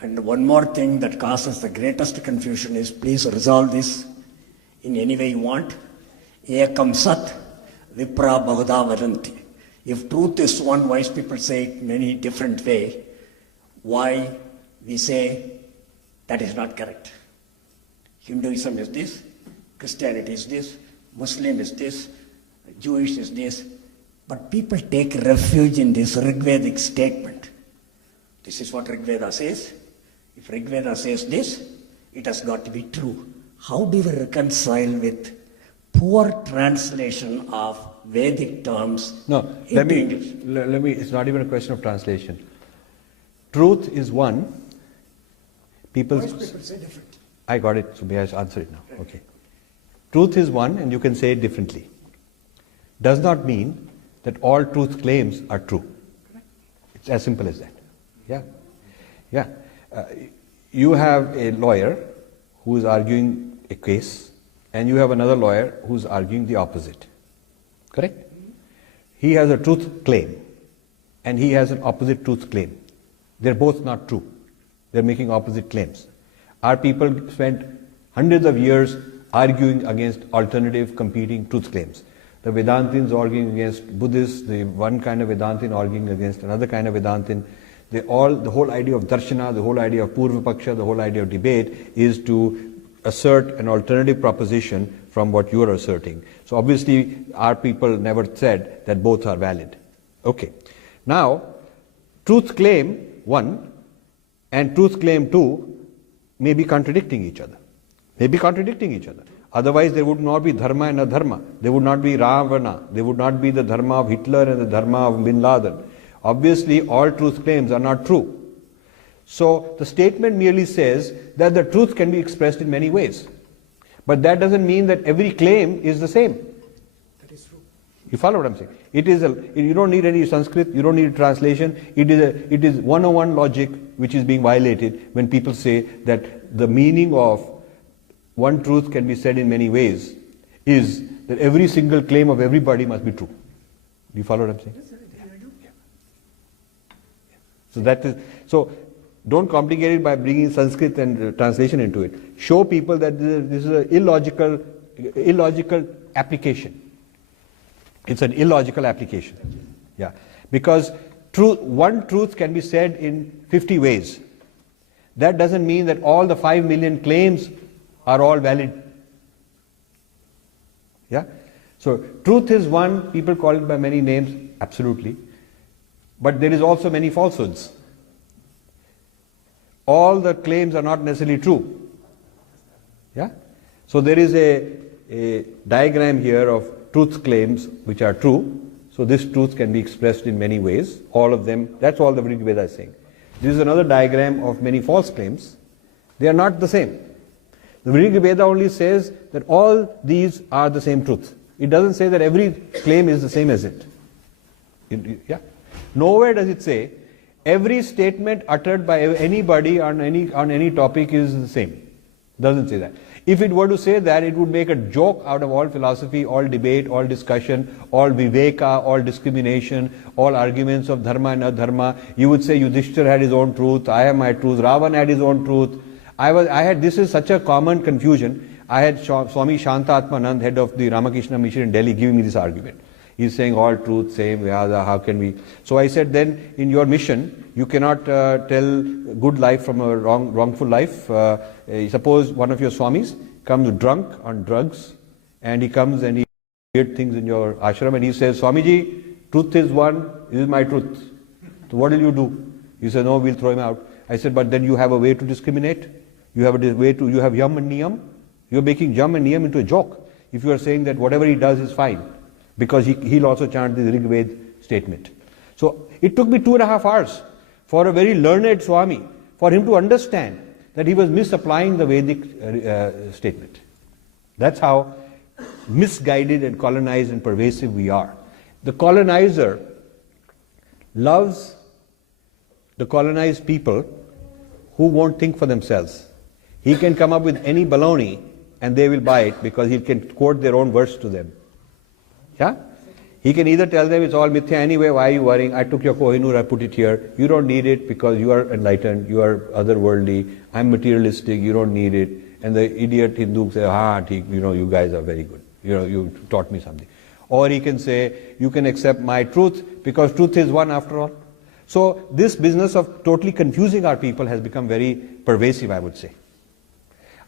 And one more thing that causes the greatest confusion is, please resolve this in any way you want. Ekam sat, vipra bhagada vadanti. If truth is one, wise people say it many different way. Why we say that is not correct? Hinduism is this, Christianity is this, Muslim is this, Jewish is this. But people take refuge in this Rigvedic statement. This is what Rigveda says. If Rigveda says this, it has got to be true. How do we reconcile with poor translation of Vedic terms? No, let me, it's not even a question of translation. Truth is one. People say different. I got it, so may I answer it now? Okay. Truth is one, and you can say it differently. Does not mean that all truth claims are true. It's as simple as that. Yeah. Yeah. You have a lawyer who is arguing a case, and you have another lawyer who's arguing the opposite. Correct? He has a truth claim, and he has an opposite truth claim. They're both not true. They're making opposite claims. Our people spent hundreds of years arguing against alternative competing truth claims. The Vedantins arguing against Buddhists, the one kind of Vedantin arguing against another kind of Vedantin. The whole idea of darshana, the whole idea of purva paksha, the whole idea of debate is to assert an alternative proposition from what you are asserting. So obviously our people never said that both are valid. Okay. Now, truth claim 1 and truth claim 2 may be contradicting each other. Otherwise there would not be dharma and adharma. There would not be Ravana. There would not be the dharma of Hitler and the dharma of Bin Laden. Obviously all truth claims are not true. So the statement merely says that the truth can be expressed in many ways. But that doesn't mean that every claim is the same. That is true. You follow what I'm saying? You don't need any Sanskrit, you don't need a translation. It is 101 logic which is being violated when people say that the meaning of one truth can be said in many ways is that every single claim of everybody must be true. Do you follow what I'm saying? Yes, sir, I do. Yeah. So don't complicate it by bringing Sanskrit and translation into it. Show people that this is an illogical application. It's an illogical application. Yeah. Because one truth can be said in 50 ways. That doesn't mean that all the 5 million claims are all valid. Yeah? So truth is one, people call it by many names, absolutely. But there is also many falsehoods. All the claims are not necessarily true. Yeah? So there is a diagram here of truth claims which are true. So this truth can be expressed in many ways. All of them, that's all the Rig Veda is saying. This is another diagram of many false claims. They are not the same. The Rig Veda only says that all these are the same truth. It doesn't say that every claim is the same as it. Yeah? Nowhere does it say every statement uttered by anybody on any topic is the same. Doesn't say that. If it were to say that, it would make a joke out of all philosophy, all debate, all discussion, all viveka, all discrimination, all arguments of dharma and adharma. You would say Yudhishthir had his own truth, I have my truth, Ravan had his own truth. This is such a common confusion. I had Swami Shantatmanand, head of the Ramakrishna Mission in Delhi, giving me this argument. He's saying all truth, same, how can we? So I said, then in your mission, you cannot tell good life from a wrongful life. Suppose one of your swamis comes drunk on drugs, and he comes and he weird things in your ashram, and he says, Swamiji, truth is one, this is my truth. So what will you do? You say, no, we'll throw him out. I said, but then you have a way to discriminate. You have yam and niyam. You're making yam and niyam into a joke. If you are saying that whatever he does is fine, because he'll also chant the Rig Veda statement. So it took me 2.5 hours for a very learned Swami, for him to understand that he was misapplying the Vedic statement. That's how misguided and colonized and pervasive we are. The colonizer loves the colonized people who won't think for themselves. He can come up with any baloney and they will buy it because he can quote their own verse to them. Yeah? He can either tell them it's all mithya anyway, why are you worrying? I took your Kohinoor, I put it here. You don't need it because you are enlightened, you are otherworldly, I'm materialistic, you don't need it. And the idiot Hindu say, you guys are very good. You taught me something. Or he can say, you can accept my truth because truth is one after all. So this business of totally confusing our people has become very pervasive, I would say.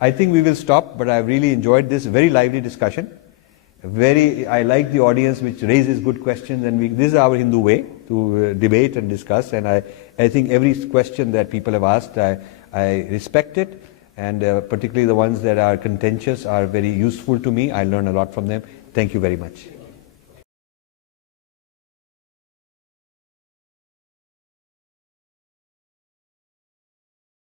I think we will stop, but I've really enjoyed this very lively discussion. I like the audience which raises good questions, and this is our Hindu way to debate and discuss, and I think every question that people have asked, I respect it, and particularly the ones that are contentious are very useful to me. I learn a lot from them. Thank you very much.